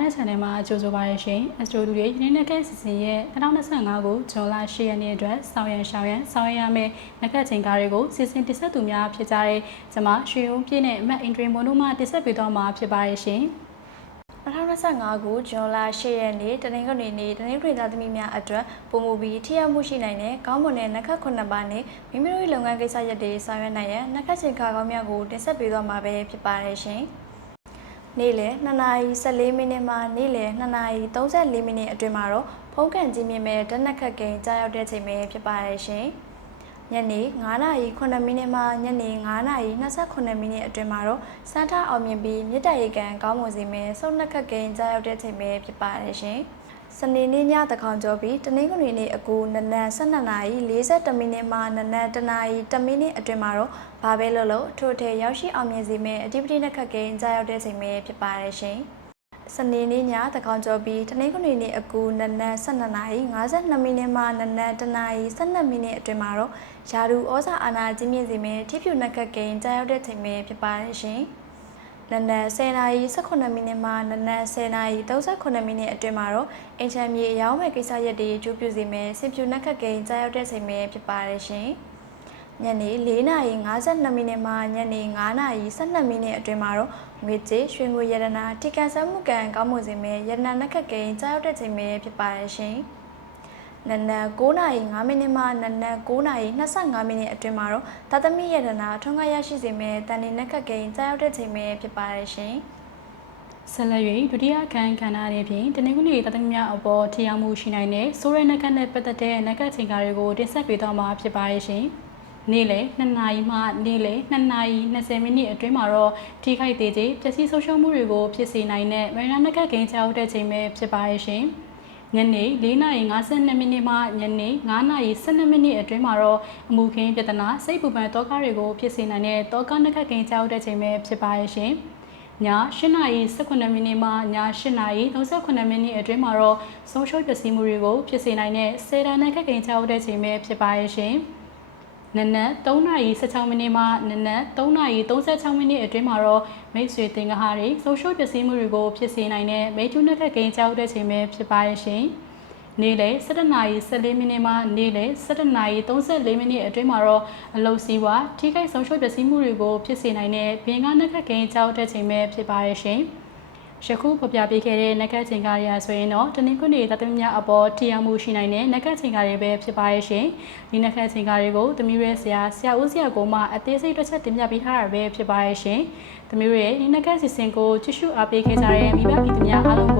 ကြိုဆိုပါရရှင်အစတိုတူတွေဒီနေ့နက်ကက်စီစဉ်ရဲ့2025ခုဇွန်လ10ရက်နေ့အတွက်ဆောင်းရံရှောင်းရံဆောင်းရံရမယ့်နက်ကက်ချိန်ကားတွေကိုစီစဉ်တင်ဆက်သူများဖြစ်ကြတဲ့ကျွန်မရွှေဦးပြည့်နဲ့အမတ်အင်ဒရီမွန်တို့မှတင်ဆက်ပေးသွားမှာဖြစ်ပါရရှင်2025ခုဇွန်လ10ရက်နေ့တနင်္ဂနွေနေ့တနင်္ဂနွေသားသမီးများအတွက်ပုံမူပြီးထိရောက်မှုရှိနိုင်တဲ့ကောင်းမွန်တဲ့နက္ခတ်9ပါးနဲ့မိမိတို့ရဲ့လုပ်ငန်းကိစ္စရပ်တွေဆောင်ရွက်နိုင်ရန်နက္ခတ်ချိန်ခါကောင်းများကိုတင်ဆက်ပေးသွားမှာပဲဖြစ်ပါတယ်ရှင်။ နေ့လယ်2နာရီ14မိနစ်မှနေ့လယ်2နာရီ34မိနစ်အတွင်းမှာတော့ဖုန်းကန်ကြီးမြင့်မဲ့ဓာတ်နက္ခတ်ကိန်းကြားရောက်တဲ့ချိန်ပဲဖြစ်ပါတယ်ရှင်။ညနေ9နာရီ9မိနစ်မှညနေ9နာရီ28မိနစ်အတွင်းမှာတော့စမ်းထားအောင်မြင်ပြီးမြစ်တရေကန်ကောင်းမွန်စေမယ့်စုံနှက်ခတ်ကိန်းကြားရောက်တဲ့ချိန်ပဲဖြစ်ပါတယ်ရှင်။ စနေနေ့ညတကောင်ကျော်ပြီးတနင်္ဂနွေနေ့အကူနနက်12နာရီ42မိနစ်မှနနက်1နာရီ1မိနစ်အတွင်းမှာတော့ဘာပဲလို့လို့ထို့ထဲရောက်ရှိအောင်မြင်စေမယ့်အဓိပတိနှက်ခတ်ကိန်းကြားရောက်တဲ့ချိန်ပဲဖြစ်ပါတယ်ရှင်။စနေနေ့ညတကောင်ကျော်ပြီးတနင်္ဂနွေနေ့အကူနနက်12နာရီ52မိနစ်မှနနက်1နာရီ12မိနစ်အတွင်းမှာတော့ယာဒူဩဇာအာဏာကြီးမြင့်စေမယ့်ထိဖြူနက်ကတ်ကိန်းကြားရောက်တဲ့ချိန်ပဲဖြစ်ပါတယ်ရှင်။ နနက်10နာရီ18မိနစ်မှနနက်10နာရီ38မိနစ်အတွင်းမှာတော့အင်ချမ်းမြေအယောင်းမဲ့ကိစ္စရပ်တွေကျိုးပြစေမယ့်ဆင်ဖြူနက်ကတ်ကိန်းကြားရောက်တဲ့ချိန်ပဲဖြစ်ပါတယ်ရှင်။ညနေ4နာရီ52မိနစ်မှညနေ9နာရီ12မိနစ်အတွင်းမှာတော့ငွေကြေးရွှေငွေရတနာတိကန်ဆမှုကံကောင်းမွန်စေမယ့်ရတနာနက်ခတ်ကိန်းကြားရောက်တဲ့ချိန်ပဲဖြစ်ပါတယ်ရှင်။ နနက်9နာရီ5မိနစ်မှနနက်9နာရီ25မိနစ်အတွင်းမှာတော့သာသမီရတနာထွန်းကားရရှိစေမယ့်တန်နေနက်ခတ်ကိန်းကြားရောက်တဲ့ချိန်ပဲဖြစ်ပါတယ်ရှင်။ဆက်လက်၍ဒုတိယခန်းခန္ဓာတွေဖြင့်တနင်္ဂနွေတသမီများအပေါ်ထီရောက်မှုရှိနိုင်တဲ့ဆိုးရဲနက်ကတ်နဲ့ပတ်သက်တဲ့နက်ကတ်ချိန်ကားတွေကိုတင်ဆက်ပေးသွားမှာဖြစ်ပါရဲ့ရှင်။နေ့လယ်2နာရီမှနေ့လယ်2နာရီ20မိနစ်အတွင်းမှာတော့ထိခိုက်သေးခြင်းပျက်စီးဆုံးရှုံးမှုတွေကိုဖြစ်စေနိုင်တဲ့မရဏနက်ကတ်ဂိမ်းချောက်တဲ့ချိန်ပဲဖြစ်ပါရဲ့ရှင်။ ညနေ4နာရီ52မိနစ်မှညနေ9နာရီ12မိနစ်အတွင်းမှာတော့အမှုခင်းပြဿနာစိတ်ပူပန်တောကားတွေကိုဖြစ်စေနိုင်တဲ့တောကားနက်ကတ်ဂိမ်းချောက်တဲ့ချိန်ပဲဖြစ်ပါရဲ့ရှင်။ည8နာရီ18မိနစ်မှည8နာရီ38မိနစ်အတွင်းမှာတော့ဆုံးရှုံးပျက်စီးမှုတွေကိုဖြစ်စေနိုင်တဲ့စေတနာခက်ခင်ချောက်တဲ့ချိန်ပဲဖြစ်ပါရဲ့ရှင်။ နနက်3နာရီ16မိနစ်မှနနက်3နာရီ36မိနစ်အတွင်းမှာတော့မိတ်ဆွေတင်ကဟာတွေဆုံးရှုံးပျက်စီးမှုတွေကိုဖြစ်စေနိုင်တဲ့မိတ်တူနက်ခက်ခင်ချောက်တဲ့ချိန်ပဲဖြစ်ပါရဲ့ရှင်။နေ့လယ်7နာရီ14မိနစ်မှနေ့လယ်7နာရီ34မိနစ်အတွင်းမှာတော့အလုတ်စီးဝါထိခိုက်ဆုံးရှုံးပျက်စီးမှုတွေကိုဖြစ်စေနိုင်တဲ့ဘင်္ဂနက်ခက်ခင်ကြောက်တဲ့ချိန်ပဲဖြစ်ပါရဲ့ရှင်။ ယခုဖော်ပြပေးခဲ့တဲ့နက်ကတ်ချိန်ကားရဆိုရင်တော့တနင်္ဂနွေသတ္တမများအပေါ်ထီရောက်မှုရှိနိုင်တဲ့နက်ကတ်ချိန်ကားတွေပဲဖြစ်ပါရဲ့ရှင်။ဒီနက်ကတ်ချိန်ကားတွေကိုသမီးရဲဆရာဆရာဦးဆရာကိုမှအသေးစိတ်တစ်ချက်တင်ပြပေးထားတာပဲဖြစ်ပါရဲ့ရှင်။သမီးရဲဒီနက်ကတ်စီစဉ်ကိုကြည့်ရှုအားပေးခဲ့ကြတဲ့မိဘပြည်သူများအားလုံးကို